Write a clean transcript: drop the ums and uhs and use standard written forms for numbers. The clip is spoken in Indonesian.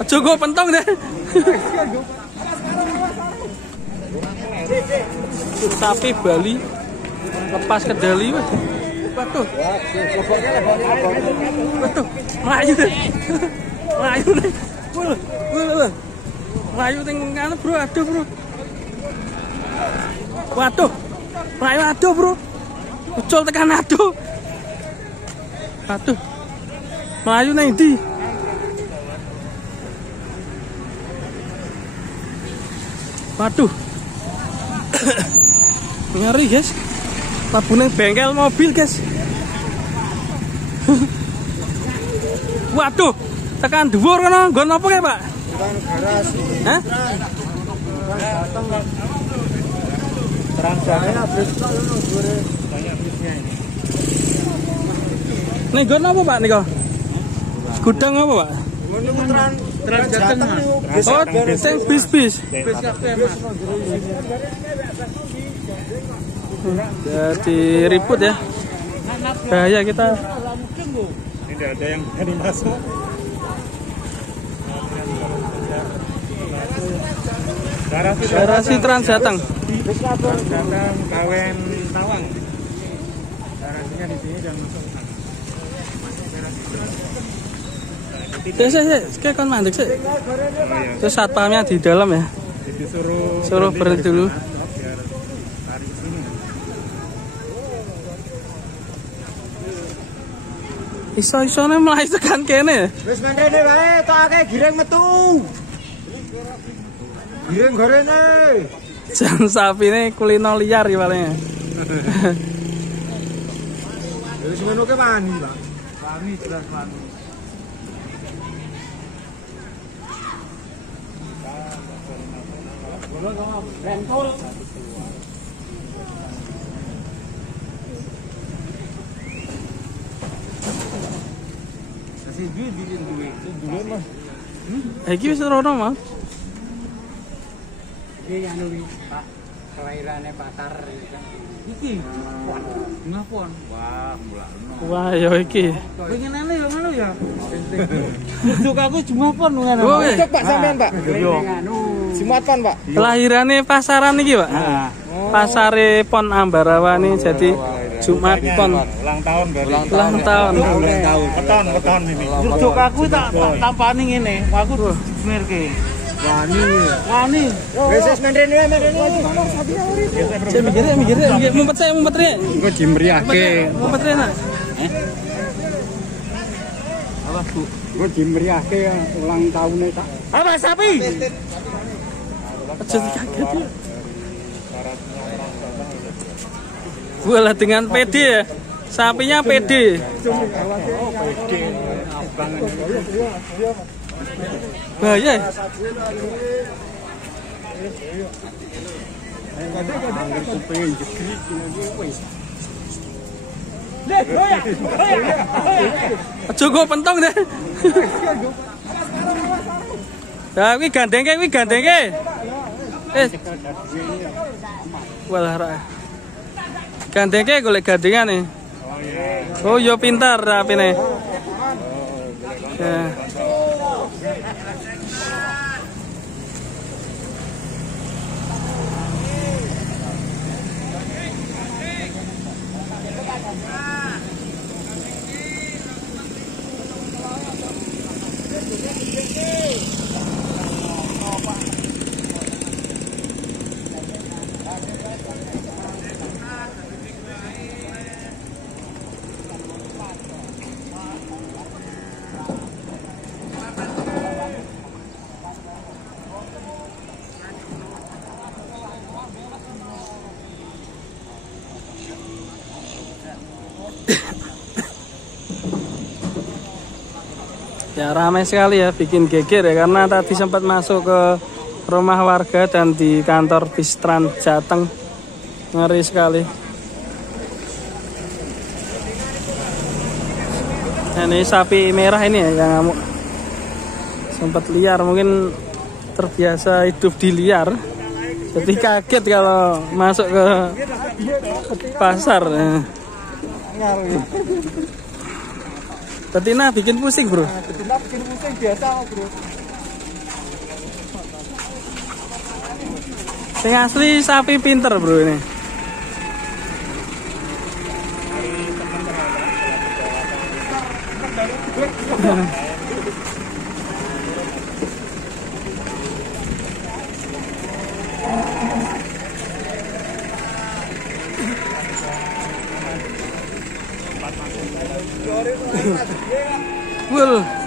Aja go pentong deh. Sapi Bali lepas kendali. Waduh. Waduh, melayu deh. Melayu deh. Melayu teng kana, Bro. Aduh, Bro. Waduh. Melayu aduh, Bro. Ucul tekan aduh. Aduh. Melayu nang ndi? Waduh. Ngeri, guys. Labu nang bengkel mobil, guys. Waduh, tekan dhuwur kono, nggon apa kae, Pak? Tekan garasi. Hah? Terang-terangnya bis ngono dhuwure. Banyak bisnya ini. Nih nggon apa, Pak, nika? Gudang apa, Pak? Ngono terang jateng. Oh, sing bis-bis. Bis kabeh, Mas. Jadi ribut ya. Bahaya kita. Tidak ada yang berani masuk. Garasi Trans Jateng. Trans Jateng Kawen Tawang. Garasinya di sini dan masuk. Kayak kan mandek sih. Terus satpamnya di dalam ya. Suruh berhenti dulu. Iso-isone mulai tekan kene. Wis mendene wae, tokake giring metu. Giring gorene. Jan sapine kulino liar ya paling. Wis ngono ke wani, Pak. Wani jelas wani. Rentol. Kasih duit duit mah. Iki wis rono, Mas. Iki anu wi, Pak. Kelairane pasar iki. Ngapun? Wah, mulakno. Wah, yo iki. Pengenane yo ngono ya. Duduk aku Jumapon ngono. Oh, Cek Pak sampean, Pak. Yo. Anu. Jumatpon, Pak. Kelahirane pasaran iki, Pak. Pasare Pon Ambarawa nih, jadi Jumat Pon. Ulang tahun baru. Ulang tahun. Keton ini. Duduk aku tak tampani ngene. Aku mirke. Wani. Wis mendene wae mendene. Saya mikir, mumpet saya. Engko dimeriahke. Mumpet saya, Nak. Apa, Bu? Engko dimeriahke ulang tahunnya tak. Apa sapi? Aja kaget ya. Walah dengan PD ya. Sapinya PD. Bahaya. Aja go pentong deh. Nah, kuwi gandengke. Walah ra. Gandengke golek gandengan nih. Oh, yo pintar rapine. Ya. Ya ramai sekali ya, bikin geger ya, karena tadi sempat masuk ke rumah warga dan di kantor bis Trans Jateng. Ngeri sekali. Nah, ini sapi merah ini ya yang ngamuk. Sempat liar, mungkin terbiasa hidup di liar. Jadi kaget kalau masuk ke pasar. Ngaruh ya. Betina bikin pusing, Bro. Nah, betina bikin pusing biasa, Bro. Yang asli sapi pinter, Bro ini. Full.